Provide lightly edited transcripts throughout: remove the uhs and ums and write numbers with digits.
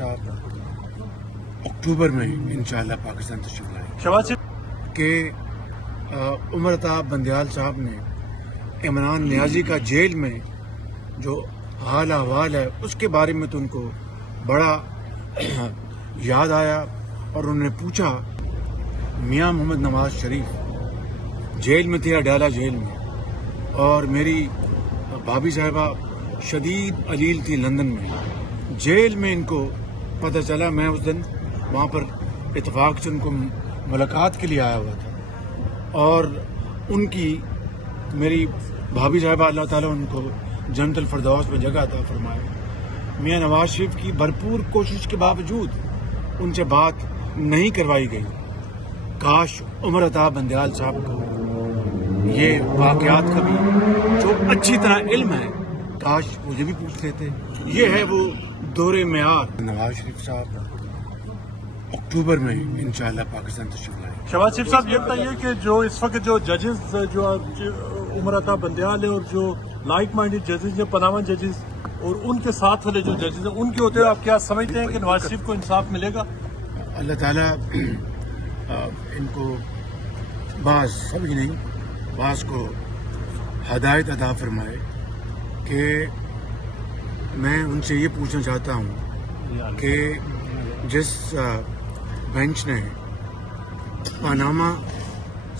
साहब अक्टूबर में इंशाअल्लाह पाकिस्तान तशरीफ लाएंगे। शहबाज कि उमर अताब बंदयाल साहब ने इमरान नियाजी का जेल में जो हाल अहवाल है उसके बारे में तो उनको बड़ा याद आया और उन्होंने पूछा मियां मोहम्मद नवाज शरीफ जेल में थे अडाला जेल में, और मेरी भाभी साहिबा शदीद अलील थी लंदन में। जेल में इनको पता चला, मैं उस दिन वहाँ पर इत्तेफाक से उनको मुलाकात के लिए आया हुआ था, और उनकी मेरी भाभी साहिबा अल्लाह ताला उनको जन्नतुल फिरदौस में जगह अता फरमाए। मियां नवाज शरीफ की भरपूर कोशिश के बावजूद उनसे बात नहीं करवाई गई। काश उमर अताब बंदयाल साहब को ये वाक़यात कभी जो अच्छी तरह इल्म है काश मुझे भी पूछ लेते। ये है वो दौरे मेयार। नवाज शरीफ साहब अक्टूबर में इंशाअल्लाह पाकिस्तान तशरीफ लाएंगे। शहबाज शरीफ साहब, ये बताइए कि जो इस वक्त जो जजेस जो उमर अताब बंदयाल है और जो लाइक माइंडेड जजेस हैं, पनामा जजेस, और उनके साथ वाले जो जजेस हैं, उनके होते हुए आप क्या समझते हैं कि नवाज शरीफ को इंसाफ मिलेगा? अल्लाह ताला इनको बाज़ समझ नहीं, बाज़ को हदायत अता फरमाए। कि मैं उनसे ये पूछना चाहता हूँ कि जिस बेंच ने पनामा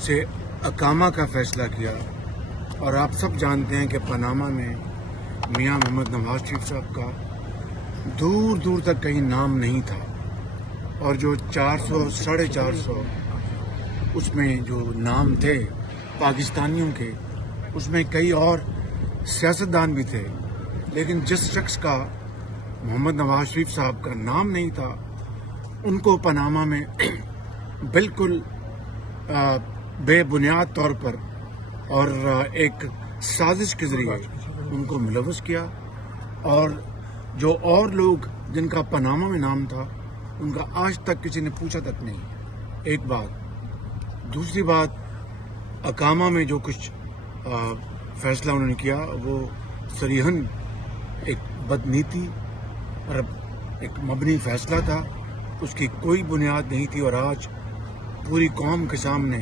से अकामा का फैसला किया, और आप सब जानते हैं कि पनामा में मियां मोहम्मद नवाज शरीफ साहब का दूर दूर तक कहीं नाम नहीं था, और जो 400 साढ़े 400 उसमें जो नाम थे पाकिस्तानियों के, उसमें कई और सियासतदान भी थे, लेकिन जिस शख्स का मोहम्मद नवाज शरीफ साहब का नाम नहीं था उनको पनामा में बिल्कुल बेबुनियाद तौर पर और एक साजिश के जरिए उनको मुलव्वस किया, और जो और लोग जिनका पनामा में नाम था उनका आज तक किसी ने पूछा तक नहीं। एक बात। दूसरी बात, अकामा में जो कुछ फैसला उन्होंने किया वो सरीहन एक बदनीति और एक मबनी फैसला था, उसकी कोई बुनियाद नहीं थी, और आज पूरी कौम के सामने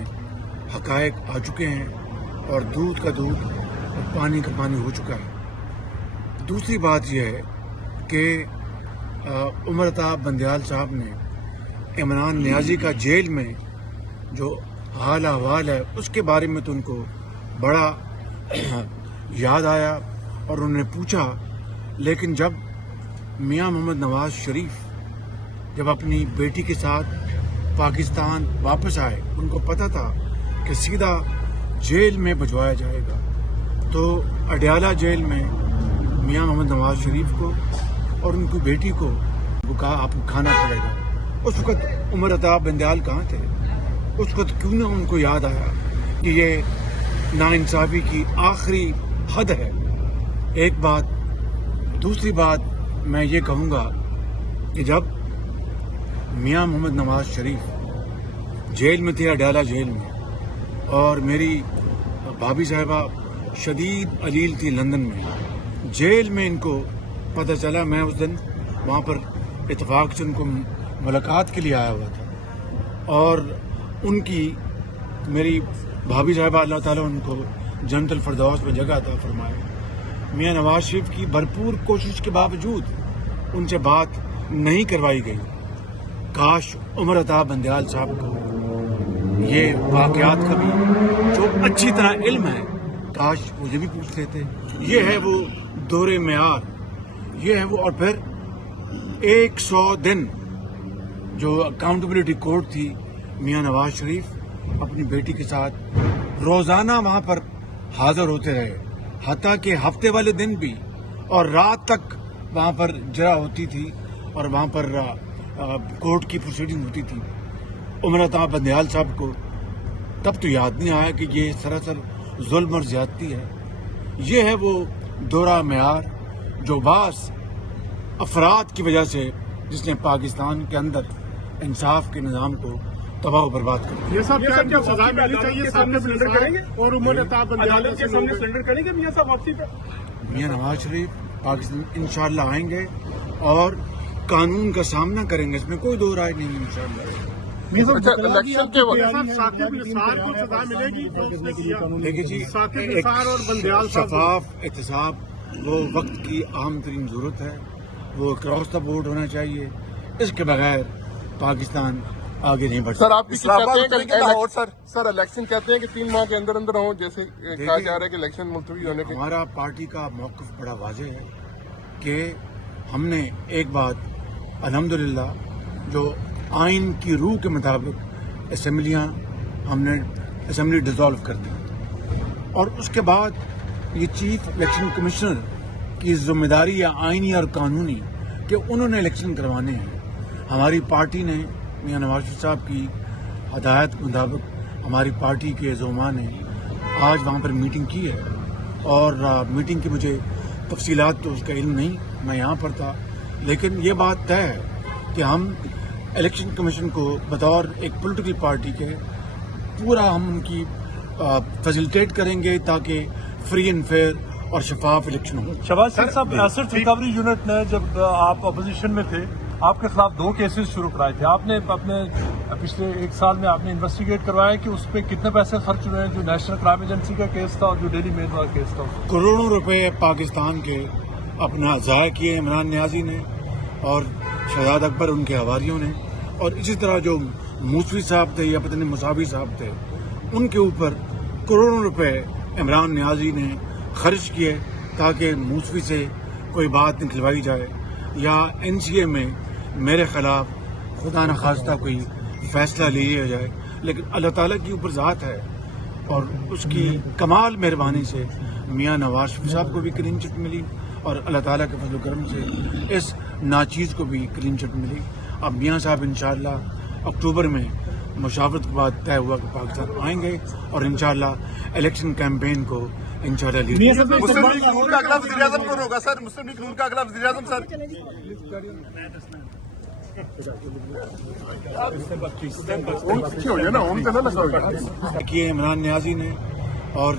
हकायक आ चुके हैं और दूध का दूध और पानी का पानी हो चुका है। दूसरी बात यह है कि उमर अताब बंदयाल साहब ने इमरान नियाजी का जेल में जो हाल अहवाल है उसके बारे में तो उनको बड़ा याद आया, और उन्होंने पूछा। लेकिन जब मियां मोहम्मद नवाज शरीफ जब अपनी बेटी के साथ पाकिस्तान वापस आए, उनको पता था कि सीधा जेल में भिजवाया जाएगा, तो अडयाला जेल में मियां मोहम्मद नवाज शरीफ को और उनकी बेटी को कहा आपको खाना पड़ेगा। उस वक्त उमर अताब बंदयाल कहाँ थे? उस वक्त क्यों ना उनको याद आया कि ये नाइंसाफी की आखिरी हद है। एक बात। दूसरी बात, मैं ये कहूँगा कि जब मियां मोहम्मद नवाज शरीफ जेल में थे अडाला जेल में, और मेरी भाभी साहिबा शदीद अलील थी लंदन में, जेल में इनको पता चला, मैं उस दिन वहाँ पर इत्तेफाक से उनको मुलाकात के लिए आया हुआ था, और उनकी मेरी भाभी साहिबा अल्लाह ताला उनको जन्नतुल फिरदौस में जगह अता फरमाए। मियां नवाज शरीफ की भरपूर कोशिश के बावजूद उनसे बात नहीं करवाई गई। काश उमर अताब बंदयाल साहब को ये वाक़यात कभी जो अच्छी तरह इल्म है काश मुझे भी पूछ लेते। ये है वो दौरे मेयार, ये है वो। और फिर 100 दिन जो अकाउंटेबिलिटी कोर्ट थी, मियां नवाज शरीफ अपनी बेटी के साथ रोजाना वहां पर हाजिर होते रहे, हत्ता कि हफ्ते वाले दिन भी और रात तक वहां पर जरा होती थी और वहां पर कोर्ट की प्रोसीडिंग होती थी। उमर अताब बंदयाल साहब को तब तो याद नहीं आया कि ये सरासर जुल्म और ज्यादती है। ये है वो दौरा मेयार जो बास अफराद की वजह से जिसने पाकिस्तान के अंदर इंसाफ के निज़ाम को तबाह बर्बाद कर दिया। ये सब क्या सजा मिलनी चाहिए? सामने सरेंडर करेंगे और उमर अताब बंदयाल के सामने सरेंडर करेंगे मियां साहब वापसी पे? मियां नवाज शरीफ पाकिस्तान इंशाअल्लाह आएंगे, और कानून का सामना करेंगे, इसमें कोई दो राय नहीं है इंशाअल्लाह। अच्छा, इलेक्शन के वक्त सर साकिब निसार को सजा मिलेगी जो उसने किया? देखिए जी, साकिब एक निसार और बंदयाल साहब शफाफ एहतसाब वो वक्त की अहम तरीन ज़रूरत है, वो क्रॉस द बोर्ड होना चाहिए। इसके बगैर पाकिस्तान आगे नहीं बढ़ सर, आप भी इस्लामाबाद कहते हैं उतरेंगे लाहौर, सर इलेक्शन कहते हैं कि 3 माह के अंदर अंदर हो, जैसे कहा जा रहा है कि इलेक्शन मुलतवी होने के। हमारा पार्टी का मौक़िफ़ बड़ा वाज़ेह है कि हमने एक बात अल्हम्दुलिल्लाह जो आइन की रूह के मुताबिक हमने असम्बली डिसॉल्व कर दी, और उसके बाद ये चीफ इलेक्शन कमिश्नर की जिम्मेदारी या आइनी और कानूनी कि उन्होंने इलेक्शन करवाने हैं। हमारी पार्टी ने मियां नवाज शरीफ साहब की हदायत के मुताबिक हमारी पार्टी के ज़ुमा ने आज वहाँ पर मीटिंग की है, और मीटिंग की मुझे तफसीलात तो उसका इल्म नहीं, मैं यहाँ पर था, लेकिन ये बात तय है कि हम इलेक्शन कमीशन को बतौर एक पॉलिटिकल पार्टी के पूरा हम उनकी फैसिलिटेट करेंगे ताकि फ्री एंड फेयर और शफाफ इलेक्शन हो। शहबाज शेख साहब, एसेट रिकवरी यूनिट ने जब आप अपोजिशन में थे आपके खिलाफ 2 केसेस शुरू कराए थे। आपने अपने पिछले 1 साल में आपने इन्वेस्टिगेट करवाया कि उस पर कितने पैसे खर्च हुए हैं, जो नेशनल क्राइम एजेंसी का केस था और जो डेली मेल वाला केस था। करोड़ों रुपए पाकिस्तान के अपना ज़ाया किए इमरान नियाजी ने और शहजाद अकबर उनके हवारियों ने, और इसी तरह जो मूसवी साहब थे या पता नहीं मुसावी साहब थे, उनके ऊपर करोड़ों रुपए इमरान नियाजी ने खर्च किए ताकि मूसवी से कोई बात निकलवाई जाए या NCA में मेरे खिलाफ खुदा न खास्ता कोई फैसला लिया जाए। लेकिन अल्लाह ताला की ऊपर ज़ात है और उसकी कमाल मेहरबानी से मियां नवाज शरीफ साहब को भी क्लीन चिट मिली और अल्लाह ताला के फजल करम से इस नाचीज़ को भी क्लीन चिट मिली। अब मियां साहब इंशाअल्लाह अक्टूबर में मुशावरत के बाद तय हुआ कि पाकिस्तान आएंगे और इंशाअल्लाह इलेक्शन कैंपेन को इंशाअल्लाह लीड मुस्लिम लीग नून का अगला वज़ीर-ए-आज़म कौन होगा सर? मुस्लिम लीग नून का अगला वज़ीर-ए-आज़म सर? किए इमरान नियाजी ने और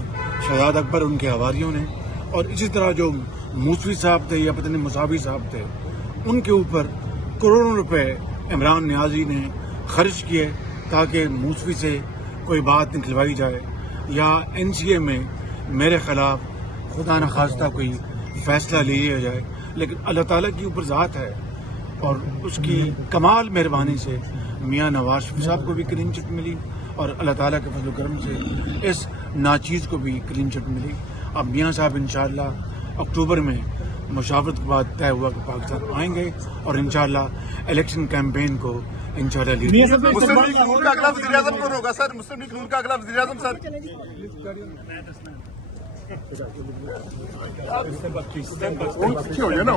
शहजाद अकबर उनके हवारियों ने, और इसी तरह जो मूसवी साहब थे या पता नहीं मुसावी साहब थे, उनके ऊपर करोड़ों रुपए इमरान नियाजी ने खर्च किए ताकि मूसवी से कोई बात निकलवाई जाए या NCA में मेरे खिलाफ खुदा न खास्ता कोई फैसला लिया जाए। लेकिन अल्लाह ताला की ऊपर ज़ात है और उसकी कमाल मेहरबानी से मियां नवाज शरीफ साहब को भी क्लीन चिट मिली और अल्लाह ताला के फजल करम से इस नाचीज़ को भी क्लीन चिट मिली। अब मियां साहब इंशाअल्लाह अक्टूबर में मुशावरत के बाद तय हुआ कि पाकिस्तान आएंगे और इंशाअल्लाह इलेक्शन कैंपेन को इंशाअल्लाह लीड मुस्लिम लीग नून का अगला वज़ीर-ए-आज़म कौन होगा सर? मुस्लिम लीग नून का अगला वज़ीर-ए-आज़म सर? हो गया ना,